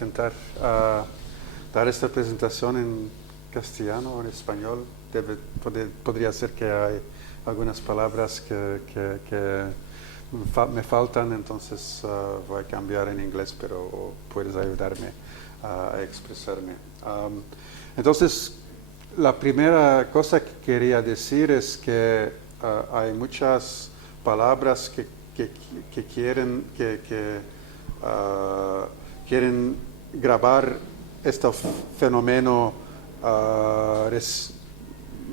intentar dar esta presentación en castellano o en español. Podría ser que hay algunas palabras que me faltan, entonces voy a cambiar en inglés, pero puedes ayudarme a expresarme. Entonces, la primera cosa que quería decir es que hay muchas palabras que quieren grabar este fenómeno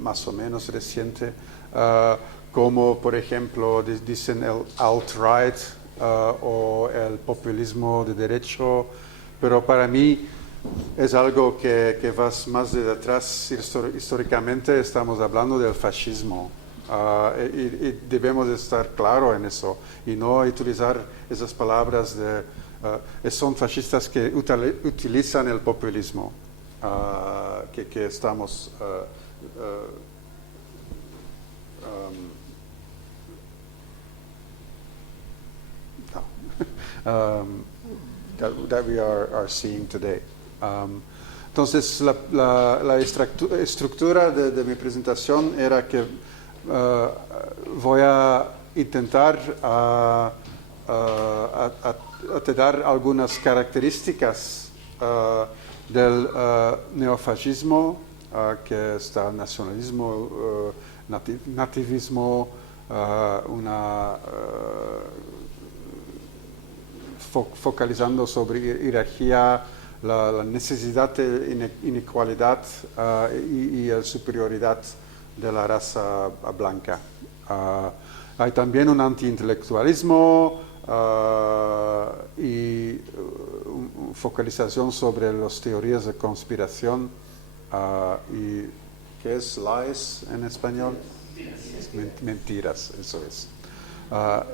más o menos reciente, como por ejemplo dicen el alt-right o el populismo de derecho, pero para mí es algo que va más de atrás. Históricamente estamos hablando del fascismo. Y debemos estar claros en eso y no utilizar esas palabras son fascistas que utilizan el populismo que estamos that we are seeing today. Entonces, la estructura de mi presentación era que voy a intentar te dar algunas características del neofascismo, que está el nacionalismo, nativismo, focalizando sobre jerarquía, la necesidad de inequalidad y la superioridad de la raza blanca. Hay también un antiintelectualismo y focalización sobre las teorías de conspiración y ¿qué es lies en español? Mentiras, eso es.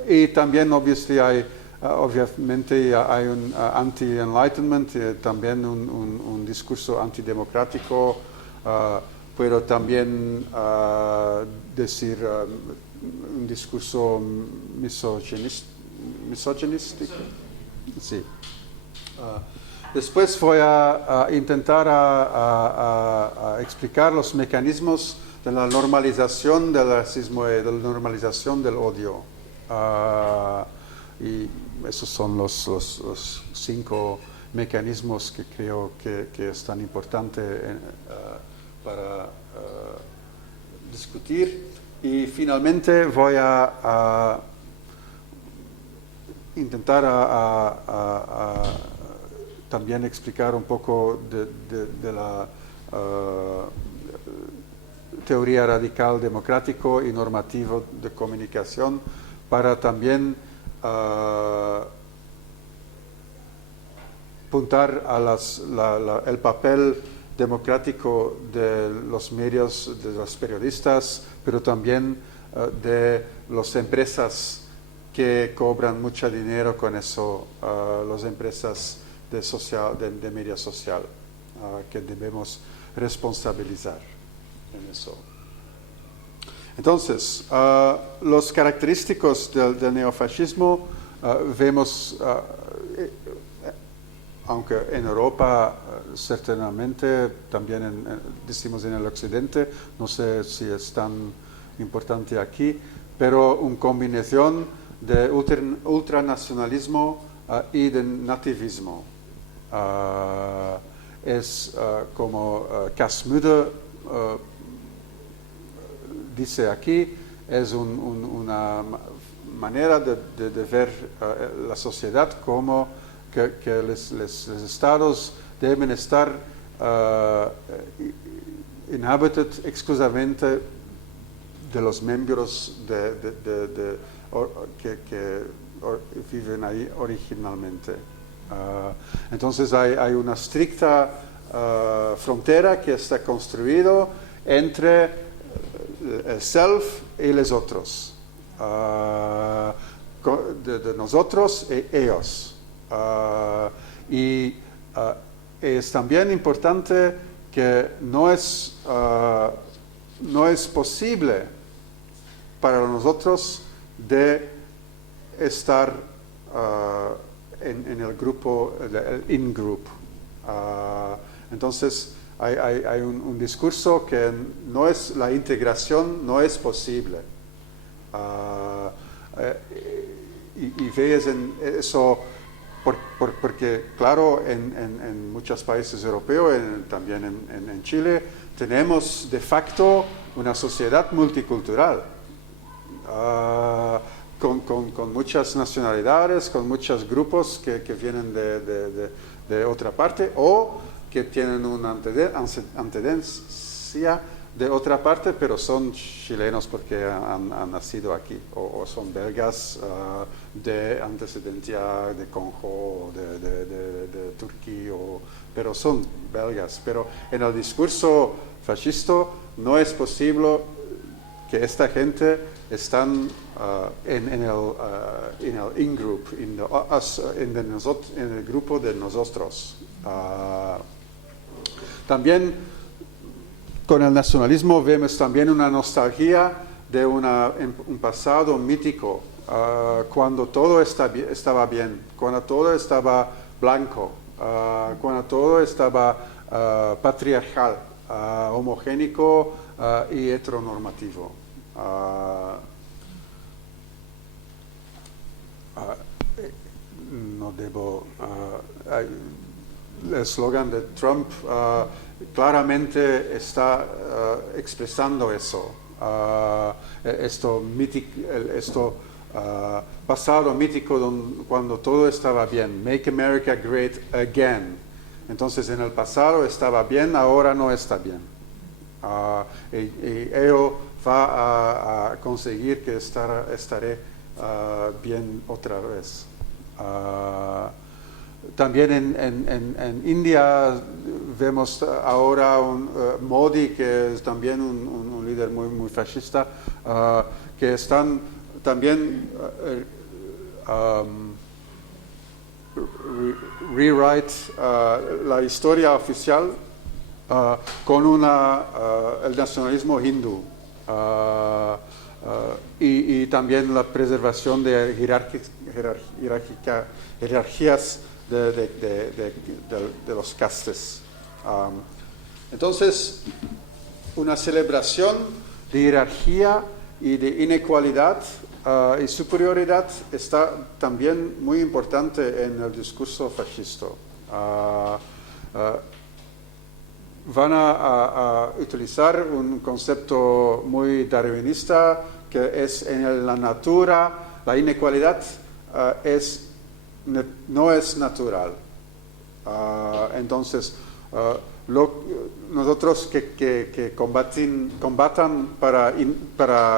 Y también obviamente hay un anti-enlightenment, también un discurso antidemocrático, pero también decir un discurso misoginístico. Sí. Después voy a intentar a explicar los mecanismos de la normalización del racismo y de la normalización del odio. Y esos son los 5 mecanismos que creo que es tan importante para discutir. Y finalmente voy a intentar también explicar un poco de la teoría radical democrático y normativo de comunicación, para también apuntar a el papel democrático de los medios, de los periodistas, pero también de las empresas que cobran mucho dinero con eso, las empresas de media social, que debemos responsabilizar en eso. Entonces, los característicos del neofascismo vemos, aunque en Europa certamente, también decimos en el occidente, no sé si es tan importante aquí, pero una combinación de ultranacionalismo y de nativismo. Es como Kasmude dice aquí, es una manera de ver la sociedad como que los estados deben estar inhabitados exclusivamente de los miembros que viven ahí originalmente. Entonces hay una estricta frontera que está construida entre el self y los otros, de nosotros y ellos. Y es también importante que no es posible para nosotros de estar en el grupo, el in-group, Entonces, hay un discurso que no es, la integración no es posible. Y ves en eso, porque claro, en muchos países europeos, también en Chile, tenemos de facto una sociedad multicultural, con muchas nacionalidades, con muchos grupos que vienen de otra parte o que tienen una antecedencia de otra parte, pero son chilenos porque han nacido aquí, o son belgas de antecedencia de Congo, de Turquía, pero son belgas. Pero en el discurso fascista no es posible que esta gente están en el in-group, en el grupo de nosotros. También con el nacionalismo vemos también una nostalgia de un pasado mítico, cuando todo estaba bien, cuando todo estaba blanco, cuando todo estaba patriarcal, homogénico y heteronormativo. No debo... el eslogan de Trump claramente está expresando eso. Esto pasado mítico cuando todo estaba bien. Make America Great Again. Entonces en el pasado estaba bien, ahora no está bien. Y ello va a conseguir que estaré bien otra vez. También en India vemos ahora Modi, que es también un líder muy fascista, que están también rewrite la historia oficial con el nacionalismo hindú y también la preservación de jerarquías de los castes. Entonces, una celebración de jerarquía y de inequalidad y superioridad está también muy importante en el discurso fascista. Van a utilizar un concepto muy darwinista que es en la natura, la inequalidad no es natural. Entonces, nosotros que combatan para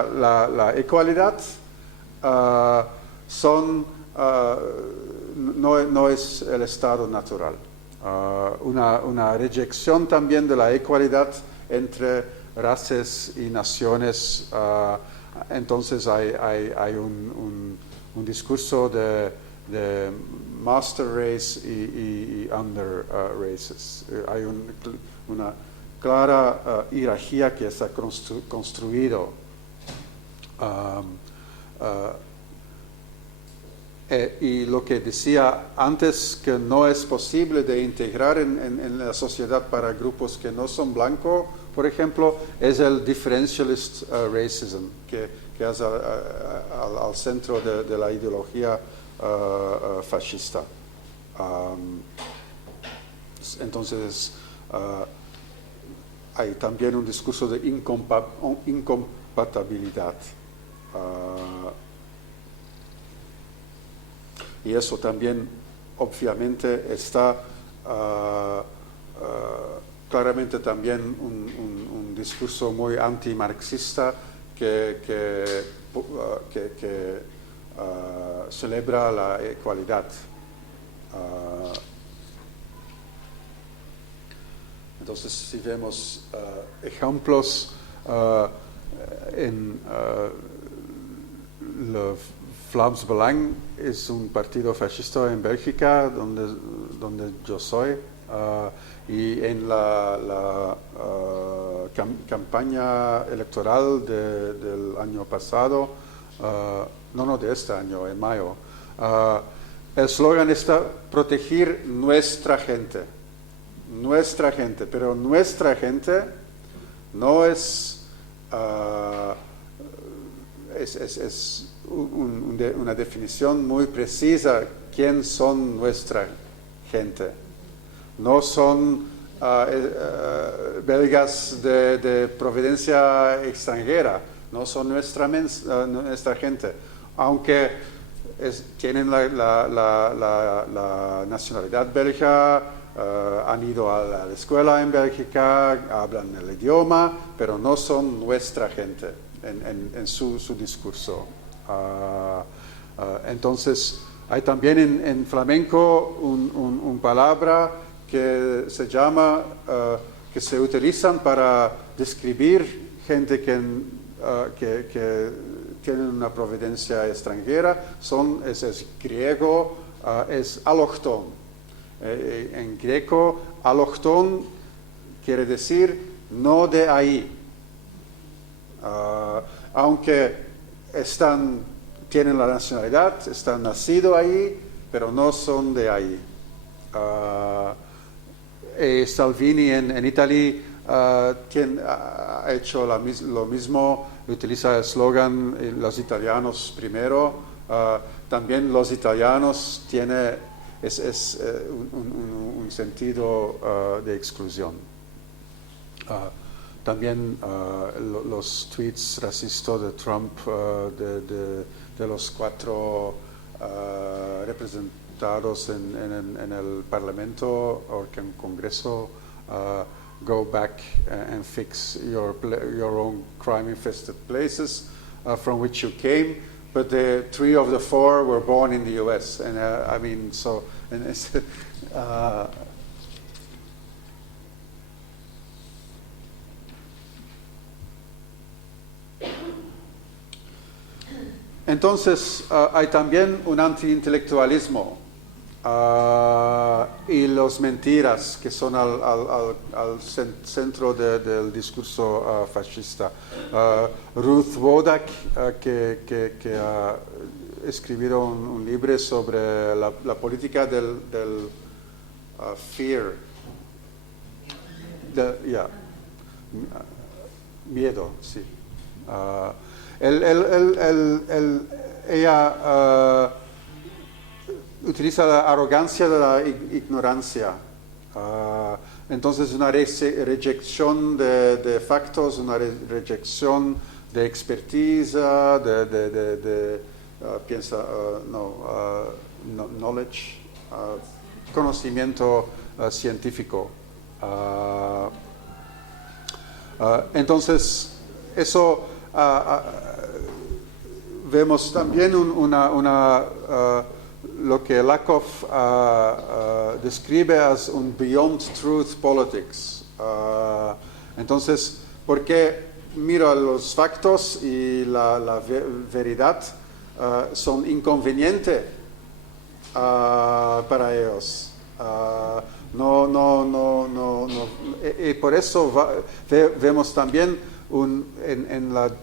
la igualdad no es el estado natural. Una reyección también de la igualdad entre razas y naciones. Entonces hay un discurso de master race y under races. Hay una clara jerarquía que está construido. Y lo que decía antes, que no es posible de integrar en la sociedad para grupos que no son blancos, por ejemplo, es el differentialist racism, que es al centro de la ideología fascista. Entonces, hay también un discurso de incompatibilidad. Y eso también, obviamente, está claramente también un discurso muy antimarxista que celebra la igualdad. Entonces, si vemos ejemplos en le Vlaams Belang, es un partido fascista en Bélgica, donde yo soy, y en la campaña electoral del año pasado, no de este año, en mayo, el eslogan está proteger nuestra gente. nuestra gente, pero nuestra gente no es, una definición muy precisa quién son nuestra gente. No son belgas de proveniencia extranjera, no son nuestra gente, aunque tienen la nacionalidad belga, han ido a la escuela en Bélgica, hablan el idioma, pero no son nuestra gente en su discurso. Entonces, hay también en flamenco una palabra que se llama, que se utilizan para describir gente que tienen una proveniencia extranjera, es griego, es allochtón. En greco, allochtón quiere decir no de ahí. Aunque tienen la nacionalidad, están nacidos ahí, pero no son de ahí. Salvini en Italia ha hecho lo mismo, utiliza el eslogan los italianos primero. También los italianos tienen un sentido de exclusión. También los tweets racistas de Trump, de los 4 representados en el Parlamento o en el Congreso, go back and fix your own crime-infested places from which you came. But 3 of the 4 were born in the U.S. And I mean, so, and it's, entonces, hay también un antiintelectualismo y las mentiras que son al centro del discurso fascista. Ruth Wodak, que ha escrito un libro sobre la política del fear, miedo, sí. Ella utiliza la arrogancia de la ignorancia. Entonces, una rejección de factos, una rejección de expertise, knowledge, conocimiento científico. Entonces, eso vemos también lo que Lakoff describe as un beyond truth politics. Entonces, porque miro los factos y la verdad son inconvenientes para ellos. Y por eso vemos también en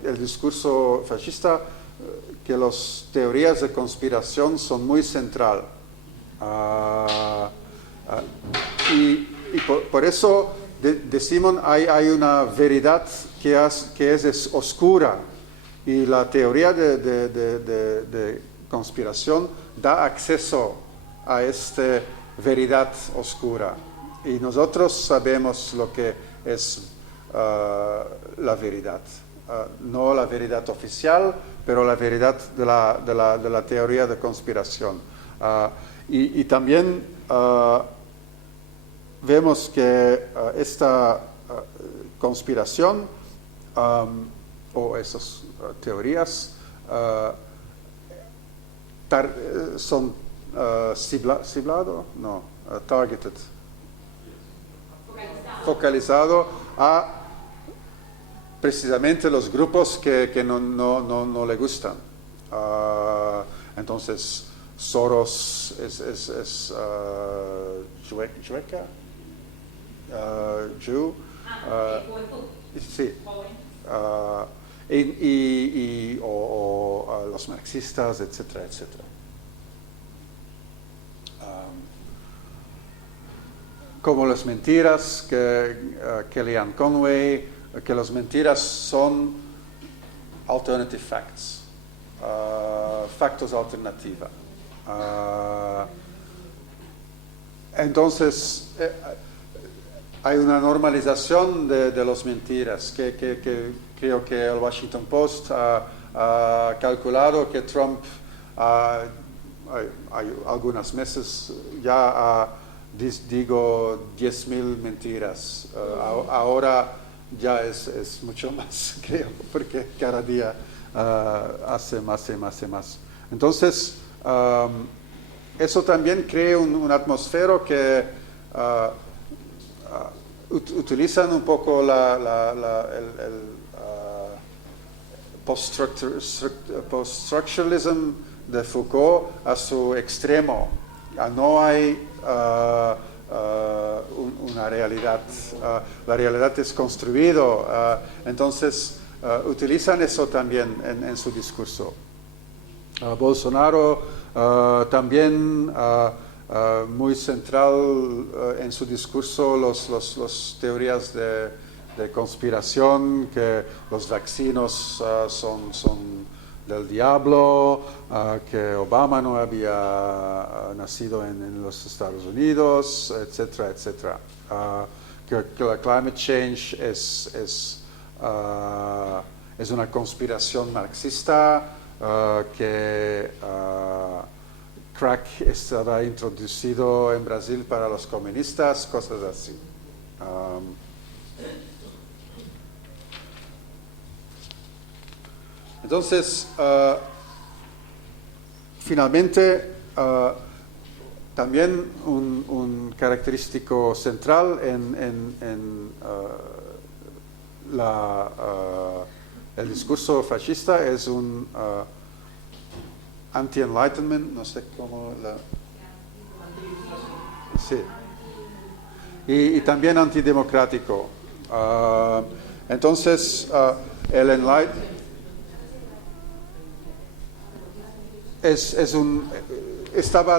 el discurso fascista que las teorías de conspiración son muy central. Y por eso decimos hay una verdad que es oscura, y la teoría de conspiración da acceso a esta verdad oscura. Y nosotros sabemos lo que es la verdad. No la verdad oficial, pero la verdad de la teoría de conspiración. Y también vemos que esta conspiración o esas teorías son targeted, focalizado a precisamente los grupos que no le gustan. Entonces, Soros es Jew, sí, o los marxistas, etcétera, etcétera. como las mentiras que Kellyanne Conway, que las mentiras son alternative facts, factos alternativa. Entonces, hay una normalización de las mentiras, que creo que el Washington Post ha calculado que Trump hay algunos meses ya digo 10.000 mentiras. Ahora ya es mucho más, creo, porque cada día hace más y más y más. Entonces, eso también crea una atmósfera que utilizan un poco el post-structuralism de Foucault a su extremo. No hay una realidad, la realidad es construido, entonces utilizan eso también en su discurso. Bolsonaro también muy central en su discurso las teorías de conspiración, que los vacunas son del diablo, que Obama no había nacido en los Estados Unidos, etcétera, etcétera. Que la climate change es una conspiración marxista, que crack estaba introducido en Brasil para los comunistas, cosas así. Entonces, finalmente, también un característico central en el discurso fascista es un anti-enlightenment, no sé cómo la... Sí. Y también antidemocrático. Entonces, el enlightenment... estaba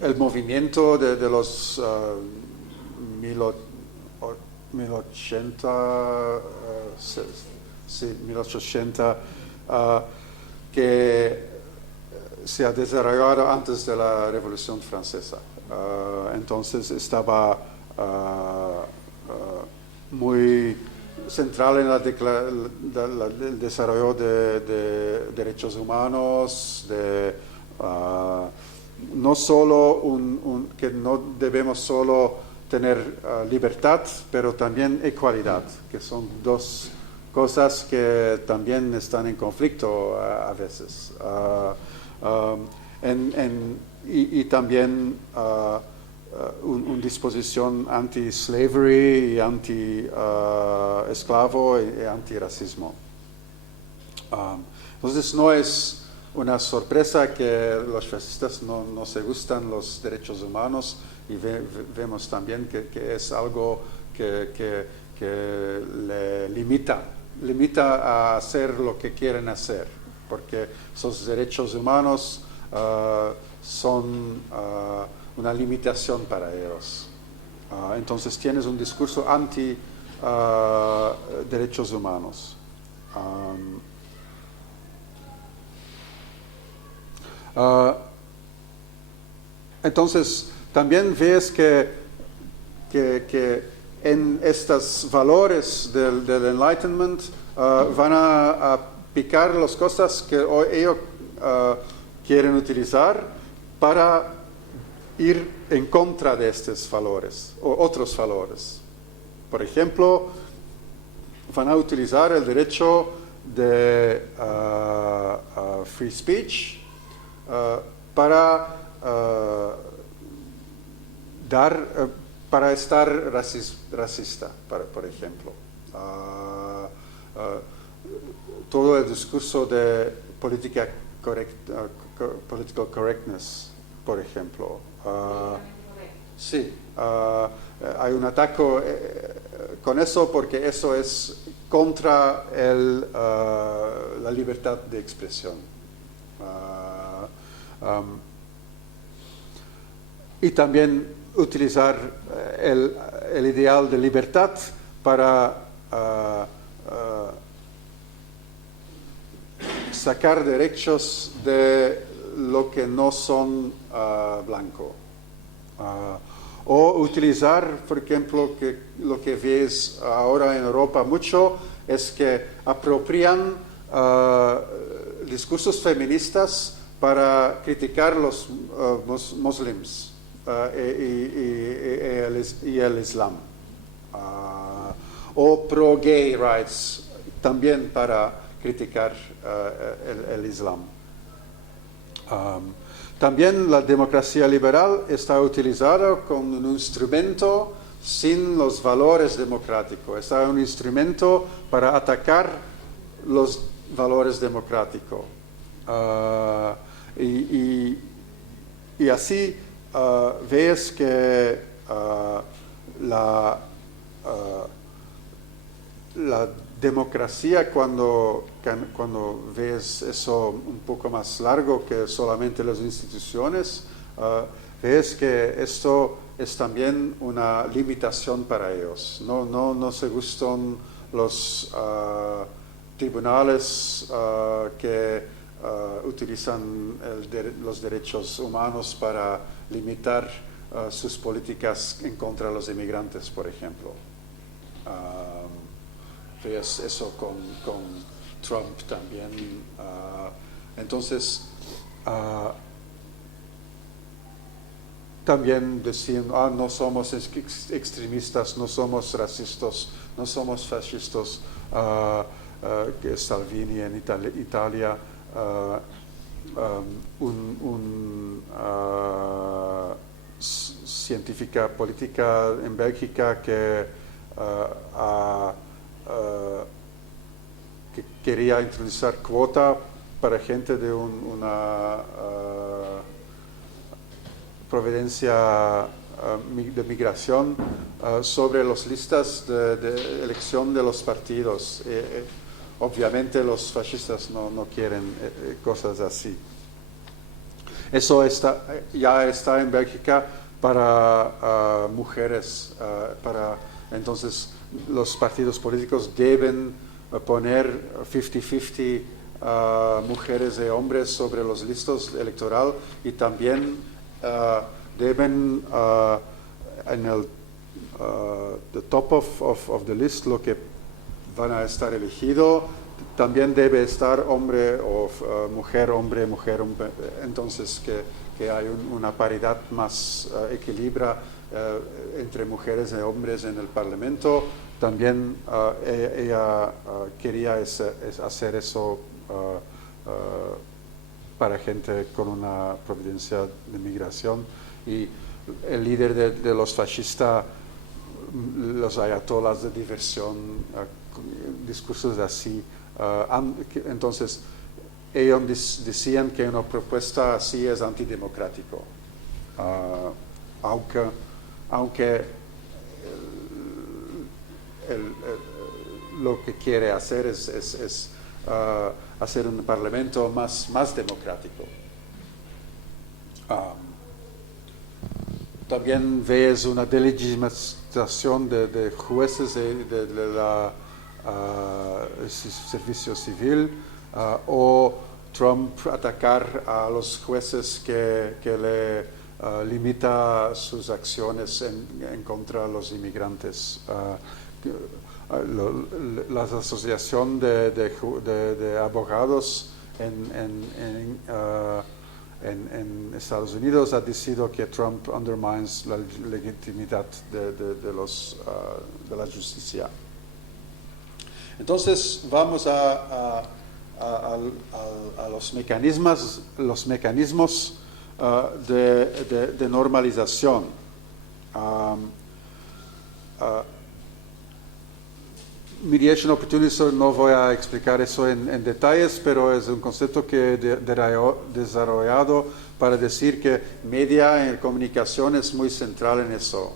el movimiento de los 1880, que se ha desarrollado antes de la Revolución Francesa. Entonces estaba muy central en el desarrollo de derechos humanos, no solo que no debemos solo tener libertad, pero también equalidad, que son dos cosas que también están en conflicto a veces. Y también una disposición anti-slavery y anti-esclavo y anti-racismo. Entonces no es una sorpresa que los fascistas no se gustan los derechos humanos, y vemos también que es algo que le limita a hacer lo que quieren hacer, porque esos derechos humanos son una limitación para ellos. Entonces tienes un discurso anti derechos humanos. Entonces también ves que en estos valores del Enlightenment van a picar las cosas que ellos quieren utilizar para ir en contra de estos valores o otros valores. Por ejemplo, van a utilizar el derecho de free speech para estar racista, por ejemplo. Todo el discurso de political correctness, por ejemplo. Sí, hay un ataque con eso, porque eso es contra la libertad de expresión. y también utilizar el ideal de libertad para sacar derechos de lo que no son blanco. O utilizar, por ejemplo, que lo que ves ahora en Europa mucho es que apropian discursos feministas para criticar los muslims y el Islam. O pro-gay rights, también para criticar el Islam. También la democracia liberal está utilizada como un instrumento sin los valores democráticos. Está un instrumento para atacar los valores democráticos. Y así ves que la democracia, cuando ves eso un poco más largo que solamente las instituciones, ves que esto es también una limitación para ellos. No se gustan los tribunales que utilizan los derechos humanos para limitar sus políticas en contra de los inmigrantes, por ejemplo. Ves eso con Trump también. Entonces, también decían, no somos extremistas, no somos racistas, no somos fascistas, que Salvini en Italia, científica política en Bélgica que quería introducir cuota para gente de una providencia de migración sobre las listas de elección de los partidos. Obviamente los fascistas no quieren cosas así. Eso ya está en Bélgica para mujeres, entonces los partidos políticos deben poner 50-50 mujeres y hombres sobre los listos electorales y también deben en el the top of the list, lo que van a estar elegido, también debe estar hombre o mujer, hombre, mujer, hombre. Entonces que hay una paridad más equilibrada entre mujeres y hombres en el Parlamento. También ella quería hacer eso para gente con una providencia de migración. Y el líder de los fascistas, los ayatolas de diversión, discursos así. Entonces, ellos decían que una propuesta así es antidemocrático. Aunque lo que quiere hacer es hacer un parlamento más democrático. También ves una delegitimación de jueces de la servicio civil, o Trump atacar a los jueces que le limita sus acciones en contra de los inmigrantes. La asociación de abogados en Estados Unidos ha dicho que Trump undermines la legitimidad de la justicia. Entonces vamos a los mecanismos de normalización. Mediation opportunity, no voy a explicar eso en detalles, pero es un concepto que he desarrollado para decir que media en comunicación es muy central en eso.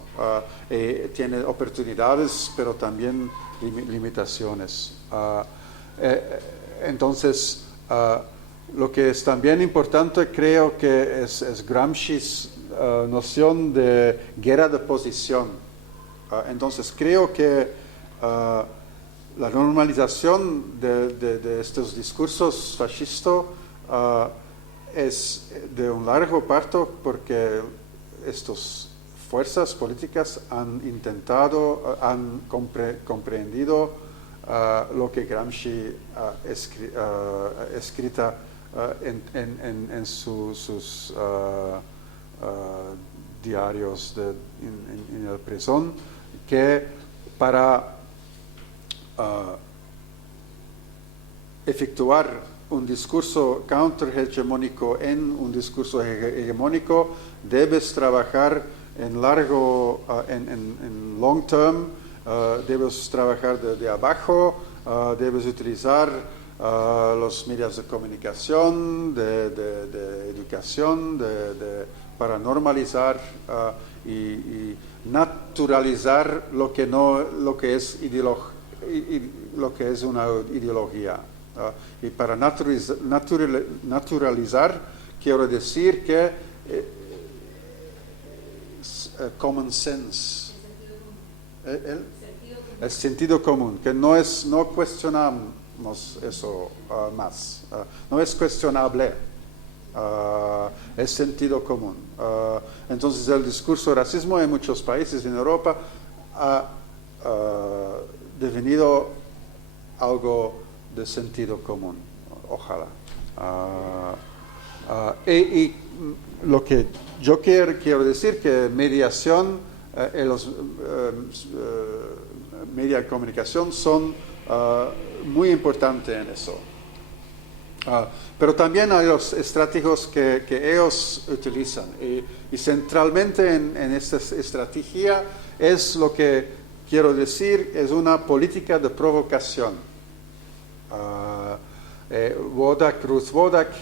Tiene oportunidades, pero también limitaciones. Entonces, lo que es también importante, creo que es Gramsci's noción de guerra de posición. Entonces creo que la normalización de estos discursos fascistas es de un largo parto porque estas fuerzas políticas han intentado, han comprendido lo que Gramsci escrita en sus diarios en el prisión, que para efectuar un discurso counterhegemónico en un discurso hegemónico, debes trabajar en long term, debes trabajar de abajo, debes utilizar los medios de comunicación, de educación, para normalizar y naturalizar lo que es una ideología. Y para naturalizar, quiero decir que common sense, el sentido común, que no cuestionamos eso más, no es cuestionable, es sentido común. Entonces el discurso de racismo en muchos países en Europa ha devenido algo de sentido común, ojalá. Y lo que yo quiero decir que mediación en los medios de comunicación son muy importantes en eso. Pero también hay los estrategias que ellos utilizan y centralmente en esta estrategia es lo que quiero decir, es una política de provocación. Ruth Wodak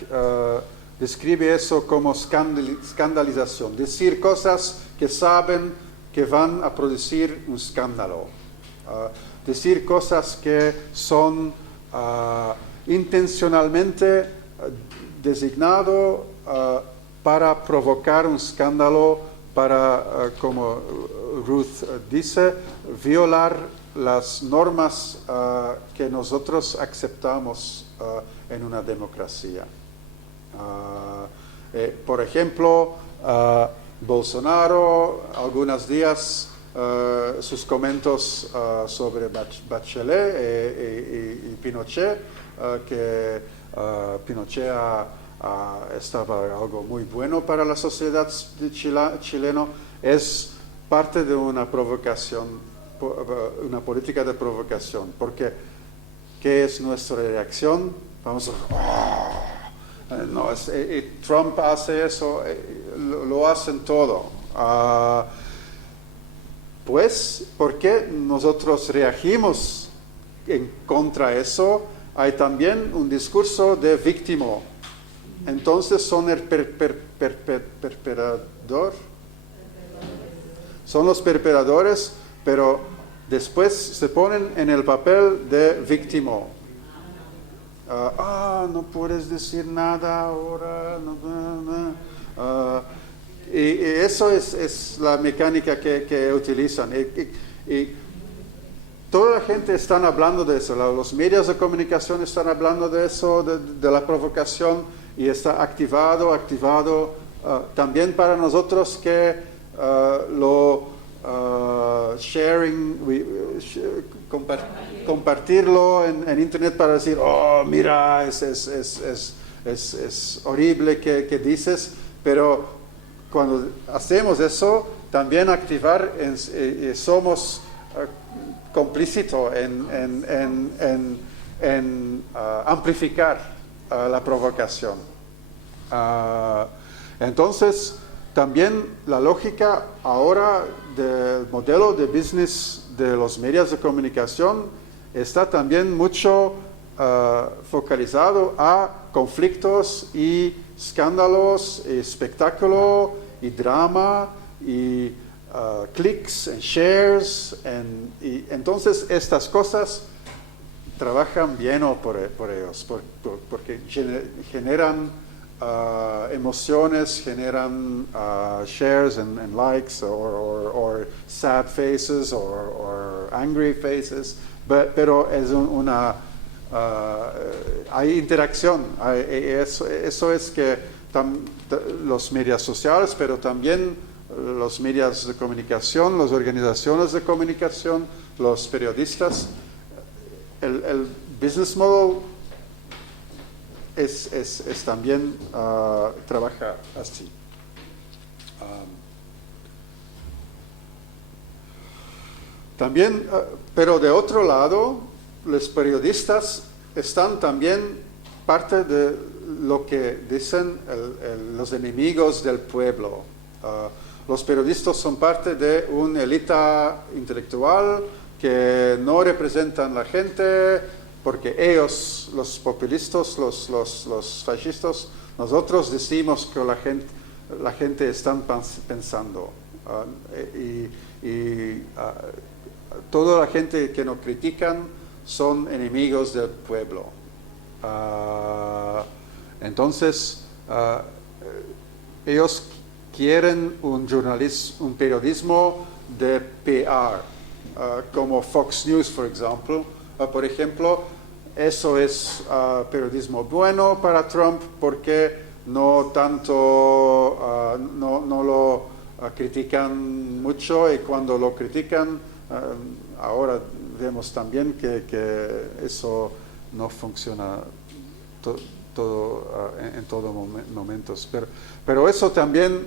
describe eso como escandalización, decir cosas que saben que van a producir un escándalo, decir cosas que son intencionalmente designado para provocar un escándalo, para, como Ruth dice, violar las normas que nosotros aceptamos en una democracia. Por ejemplo, Bolsonaro, algunos días, sus comentarios sobre Bachelet y Pinochet, que Pinochet estaba algo muy bueno para la sociedad chilena, es parte de una provocación, una política de provocación, porque ¿qué es nuestra reacción? Vamos a... Trump hace eso, lo hacen todo. Pues, ¿por qué nosotros reagimos en contra de eso? Hay también un discurso de víctima. Entonces son el perpetrador. Son los perpetradores, pero después se ponen en el papel de víctima. No puedes decir nada ahora. Y eso es la mecánica que utilizan. Y toda la gente está hablando de eso. Los medios de comunicación están hablando de eso, de la provocación, y está activado también para nosotros que compartirlo en internet para decir, mira, es horrible que dices, pero cuando hacemos eso, también activar, somos complícitos en amplificar la provocación. Entonces, también la lógica ahora del modelo de business de los medios de comunicación está también mucho focalizado a conflictos y escándalos, y espectáculo y drama y clics y shares. Y entonces estas cosas trabajan bien por ellos porque generan emociones, generan shares and likes, or sad faces, or angry faces, pero es hay interacción. Eso es que los medios sociales, pero también los medios de comunicación, las organizaciones de comunicación, los periodistas, el business model es también trabaja así. También, pero de otro lado, los periodistas están también parte de lo que dicen los enemigos del pueblo. Los periodistas son parte de una élita intelectual que no representan la gente, porque ellos, los populistas, los fascistas, nosotros decimos que la gente está pensando. Toda la gente que nos critican son enemigos del pueblo. Entonces, ellos quieren un periodismo de PR, como Fox News, por ejemplo. Eso es periodismo bueno para Trump, porque no tanto, no lo critican mucho, y cuando lo critican, ahora vemos también que eso no funciona en todos momentos. Pero eso también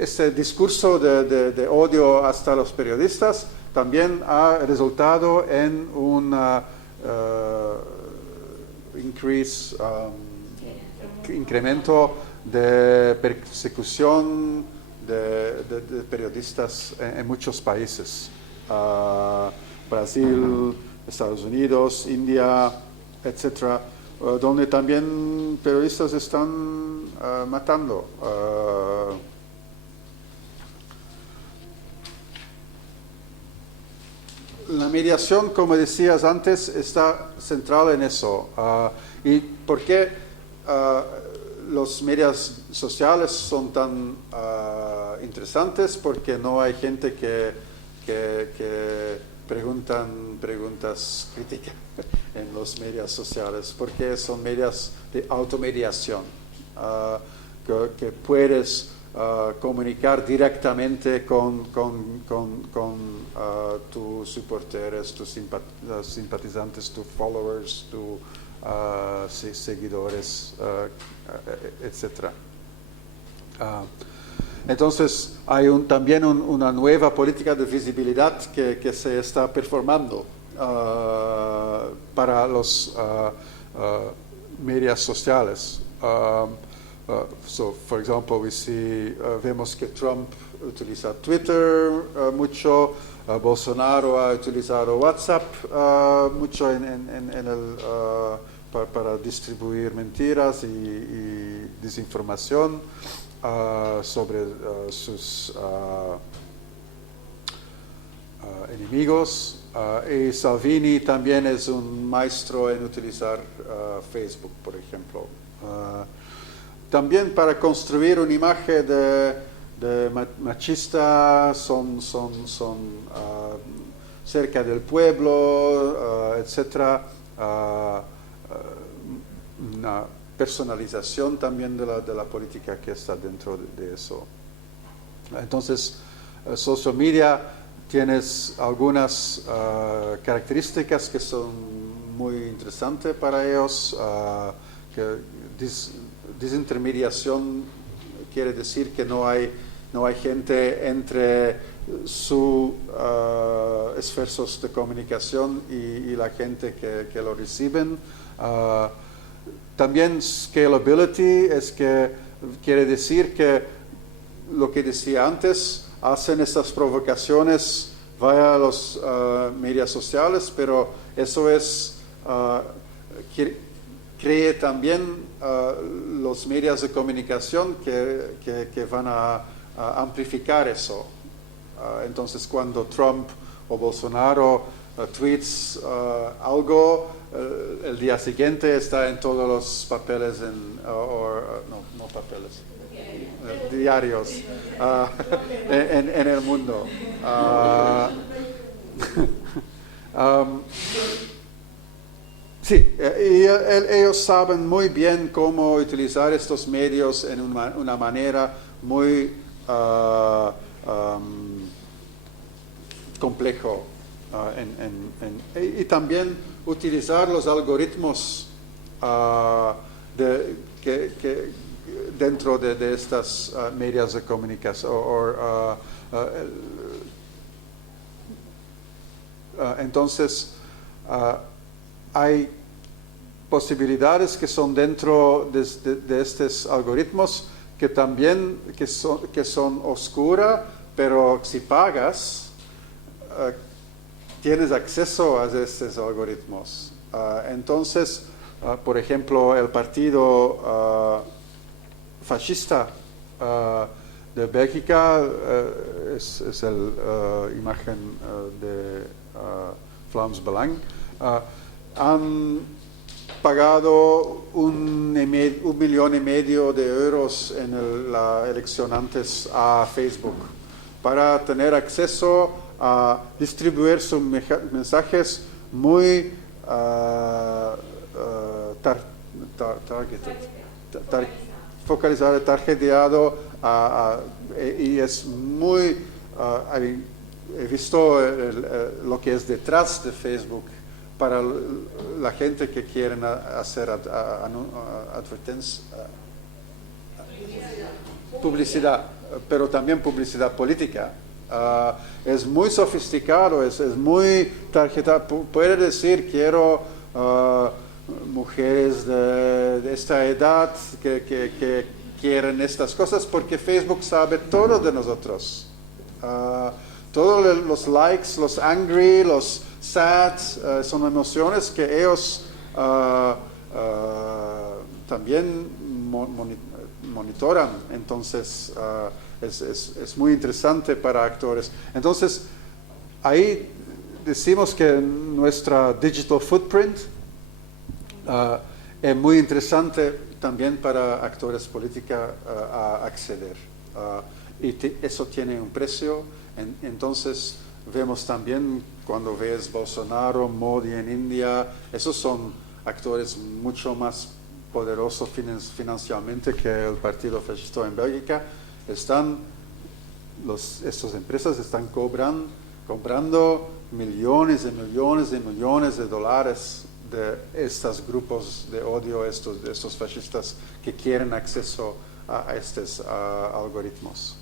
ese discurso de odio hasta los periodistas también ha resultado en un incremento de persecución de periodistas en muchos países. Brasil, Estados Unidos, India, etcétera, donde también periodistas están matando. La mediación, como decías antes, está centrada en eso. ¿Y por qué los medios sociales son tan interesantes? Porque no hay gente que preguntan preguntas críticas en los medios sociales, porque son medios de automediación, que puedes comunicar directamente con tus supporters, tus simpatizantes, tus followers, tus seguidores, etc. Entonces hay también una nueva política de visibilidad que se está performando para los medios sociales. So, for example, vemos que Trump utiliza Twitter mucho, Bolsonaro ha utilizado WhatsApp mucho para distribuir mentiras y desinformación sobre sus enemigos. Y Salvini también es un maestro en utilizar Facebook, por ejemplo. También para construir una imagen de machista, son cerca del pueblo, etc. Una personalización también de la política que está dentro de eso. Entonces, social media tienes algunas características que son muy interesantes para ellos, que desintermediación quiere decir que no hay gente entre sus esfuerzos de comunicación y la gente que lo reciben. También scalability quiere decir que lo que decía antes, hacen estas provocaciones vaya a los medios sociales, pero eso cree también los medios de comunicación que van a amplificar eso. Entonces, cuando Trump o Bolsonaro tweets algo, el día siguiente está en todos los papeles, no papeles, diarios en el mundo. Sí, y ellos saben muy bien cómo utilizar estos medios en una manera muy complejo. Y también utilizar los algoritmos dentro de estas medios de comunicación. Entonces, hay posibilidades que son dentro de estos algoritmos que también que son oscuras, pero si pagas, tienes acceso a estos algoritmos. Entonces, por ejemplo, el partido fascista de Bélgica es la imagen de Vlaams Belang. Han pagado 1,5 millón de euros en la elección antes a Facebook para tener acceso a distribuir sus mensajes muy focalizado, targeteado, y es muy... he visto lo que es detrás de Facebook para la gente que quieren hacer publicidad, pero también publicidad política. Es muy sofisticado, es muy tarjetado. Puede decir, quiero mujeres de esta edad que quieren estas cosas, porque Facebook sabe todo de nosotros. Todos los likes, los angry, los sad, son emociones que ellos también monitoran. Entonces, es muy interesante para actores. Entonces, ahí decimos que nuestra digital footprint es muy interesante también para actores políticos a acceder. Y eso tiene un precio. Entonces, vemos también cuando ves Bolsonaro, Modi en India, esos son actores mucho más poderosos financieramente que el partido fascista en Bélgica. Estas empresas están comprando millones y millones y millones de dólares de estos grupos de odio, de estos fascistas que quieren acceso a estos algoritmos.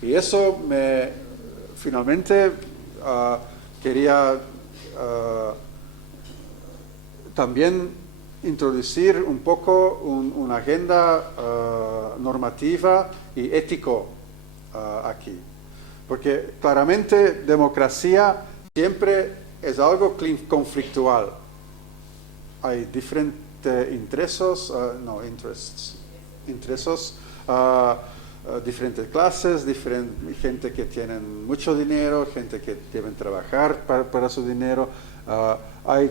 Y eso finalmente quería también introducir un poco una agenda normativa y ético aquí. Porque claramente democracia siempre es algo conflictual. Hay diferentes intereses, diferentes clases, gente que tiene mucho dinero, gente que debe trabajar para su dinero. Hay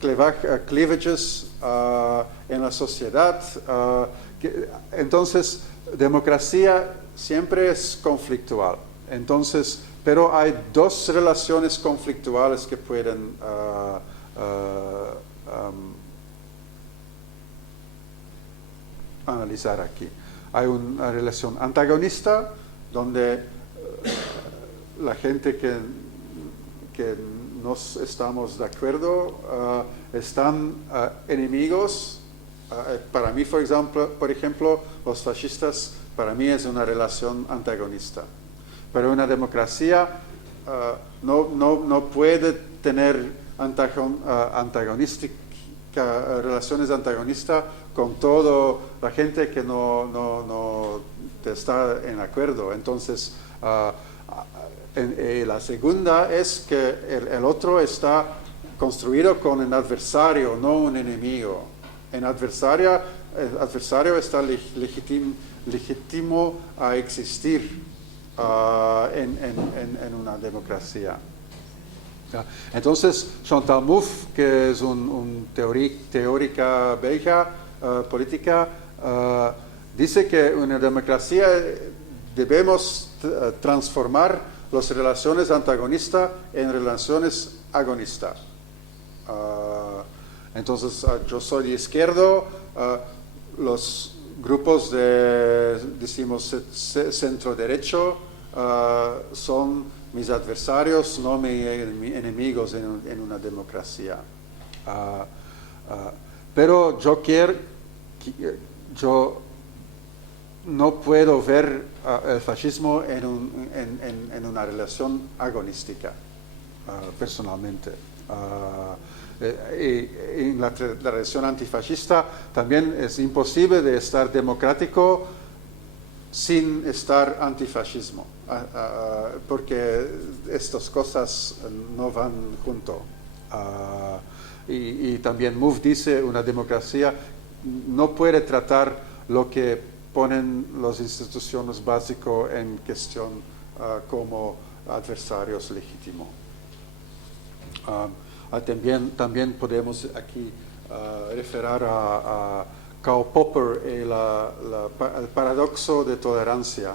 cleavages en la sociedad. Entonces, democracia siempre es conflictual. Entonces, pero hay dos relaciones conflictuales que pueden analizar aquí. Hay una relación antagonista donde la gente que no estamos de acuerdo están enemigos. Para mí, por ejemplo, los fascistas, para mí es una relación antagonista. Pero una democracia no puede tener relaciones antagonistas con toda la gente que no está en acuerdo. Entonces, la segunda es que el otro está construido con un adversario, no un enemigo. El adversario está legítimo a existir. en una democracia. Entonces, Chantal Mouffe, que es un teórica belga política, dice que en una democracia debemos transformar las relaciones antagonistas en relaciones agonistas. Entonces, yo soy de izquierdo, los grupos de, decimos, centro-derecho son mis adversarios, no mis enemigos en una democracia. Pero yo no puedo ver el fascismo en una relación agonística, personalmente. Y en la relación antifascista también es imposible de estar democrático sin estar antifascismo, porque estas cosas no van juntos. Y también Mouffe dice una democracia no puede tratar lo que ponen las instituciones básicas en cuestión como adversarios legítimos. También podemos aquí referir a Karl Popper y el paradoxo de tolerancia.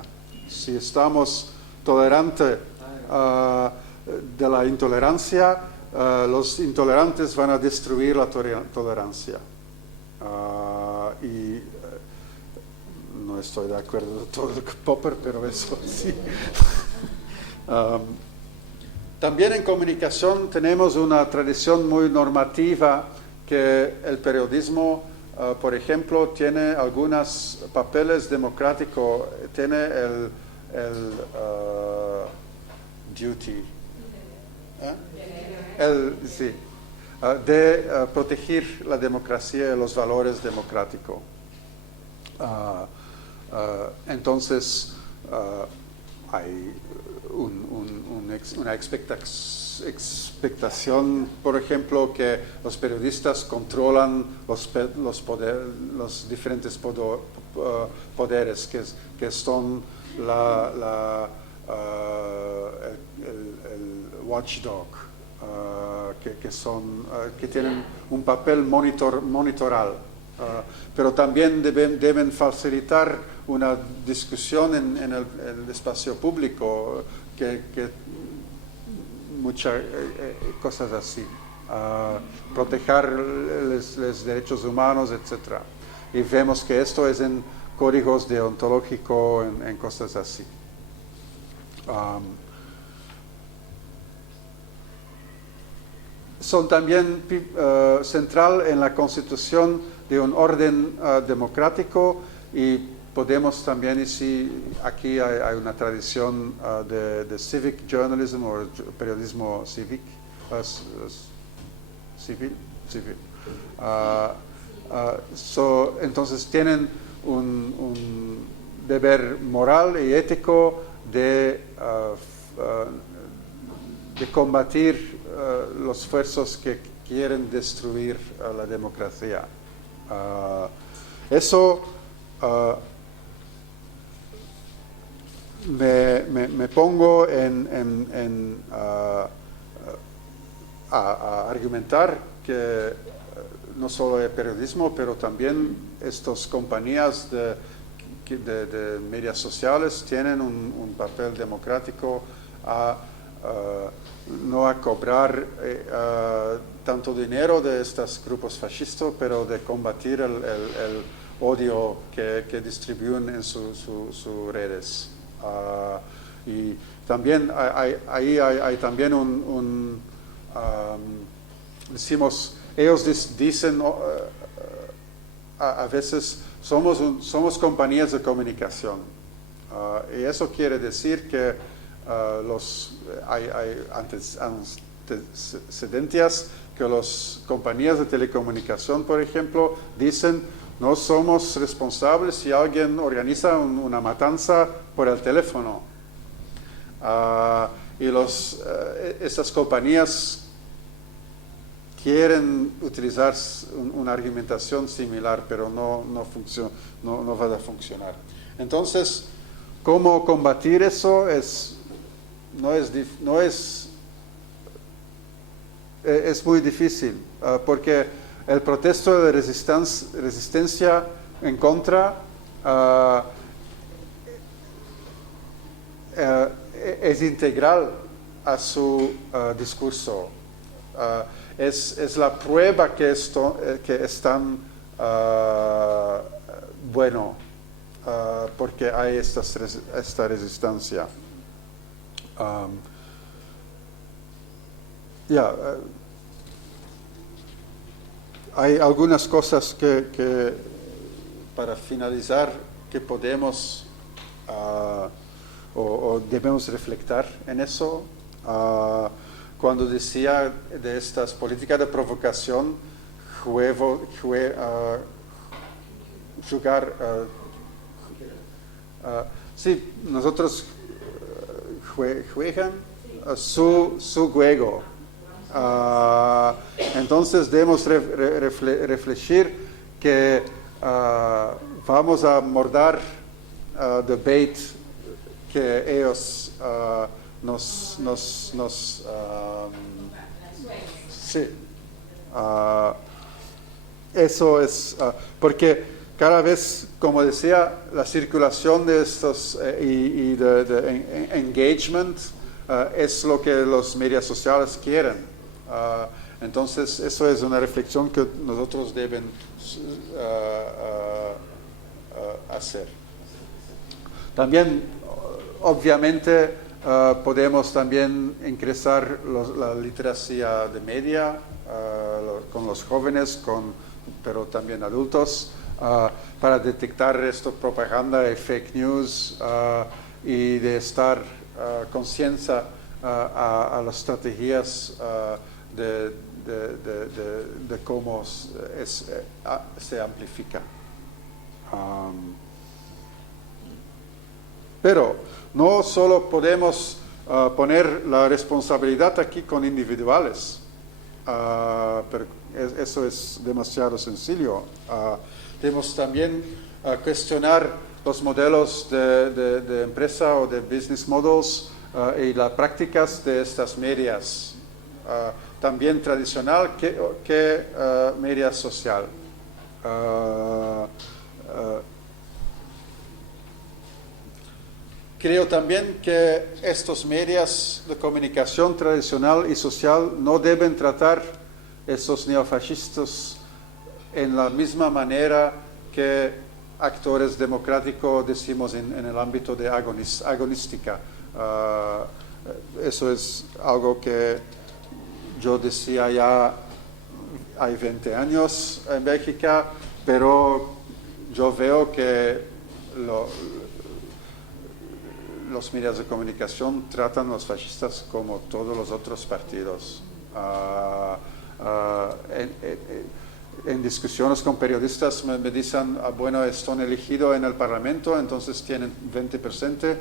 Si estamos tolerantes de la intolerancia, los intolerantes van a destruir la tolerancia. Y no estoy de acuerdo con todo Popper, pero eso sí. También en comunicación tenemos una tradición muy normativa que el periodismo, por ejemplo, tiene algunos papeles democráticos, tiene el duty, sí, de proteger la democracia y los valores democráticos. Entonces, hay una expectación, por ejemplo, que los periodistas controlan los diferentes poderes que son el watchdog, que tienen un papel monitoral. Pero también deben facilitar una discusión en el espacio público, que muchas cosas así, proteger los derechos humanos, etc. Y vemos que esto es en códigos deontológicos, en cosas así. Son también central en la constitución de un orden democrático, y podemos también decir, aquí hay una tradición de civic journalism o periodismo civil. Entonces tienen un deber moral y ético de combatir los esfuerzos que quieren destruir la democracia. Eso me pongo a argumentar que no solo el periodismo, pero también estas compañías de medios sociales tienen un papel democrático no a cobrar tanto dinero de estos grupos fascistas, pero de combatir el odio que distribuyen en sus redes. Y también ahí hay también decimos, ellos dicen a veces somos compañías de comunicación, y eso quiere decir que hay antecedentes que las compañías de telecomunicación, por ejemplo, dicen: no somos responsables si alguien organiza una matanza por el teléfono. Y estas compañías quieren utilizar una argumentación similar, pero no va a funcionar. Entonces, cómo combatir eso es muy difícil, porque el protesto de resistencia en contra es integral a su discurso. Es la prueba que es tan bueno, porque hay esta resistencia. Hay algunas cosas que para finalizar que podemos o debemos reflexionar en eso. Cuando decía de estas políticas de provocación, jugar, sí, nosotros juegan su juego. Entonces debemos reflexionar que vamos a mordar debate que ellos sí. Eso es porque cada vez, como decía, la circulación de estos y de engagement es lo que los medios sociales quieren. Entonces, eso es una reflexión que nosotros deben hacer. También, obviamente, podemos también ingresar la literacia de media con los jóvenes, pero también adultos, para detectar esta propaganda y fake news y de estar conciencia a las estrategias de cómo se amplifica. Pero no solo podemos poner la responsabilidad aquí con individuales, pero eso es demasiado sencillo. Debemos también cuestionar los modelos de empresa o de business models y las prácticas de estas medias, también tradicional que media social. Creo también que estos medios de comunicación tradicional y social no deben tratar esos neofascistas en la misma manera que actores democráticos decimos en el ámbito de agonística. Eso es algo que yo decía ya hay 20 años en Bélgica, pero yo veo que los medios de comunicación tratan a los fascistas como todos los otros partidos. En discusiones con periodistas me dicen, bueno, están elegidos en el Parlamento, entonces tienen 20%,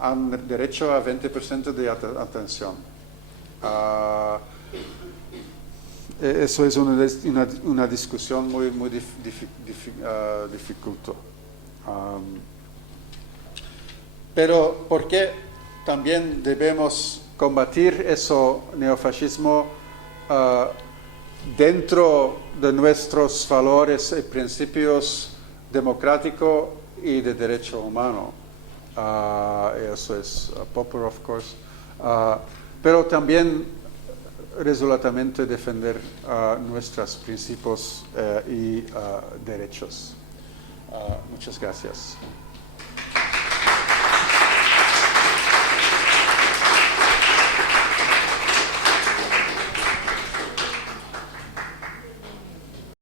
han derecho a 20% de atención. Eso es una discusión muy dificulta. Pero ¿por qué también debemos combatir ese neofascismo dentro de nuestros valores y principios democráticos y de derecho humano? Eso es popular, of course. Pero también resolutamente defender nuestros principios y derechos. Muchas gracias.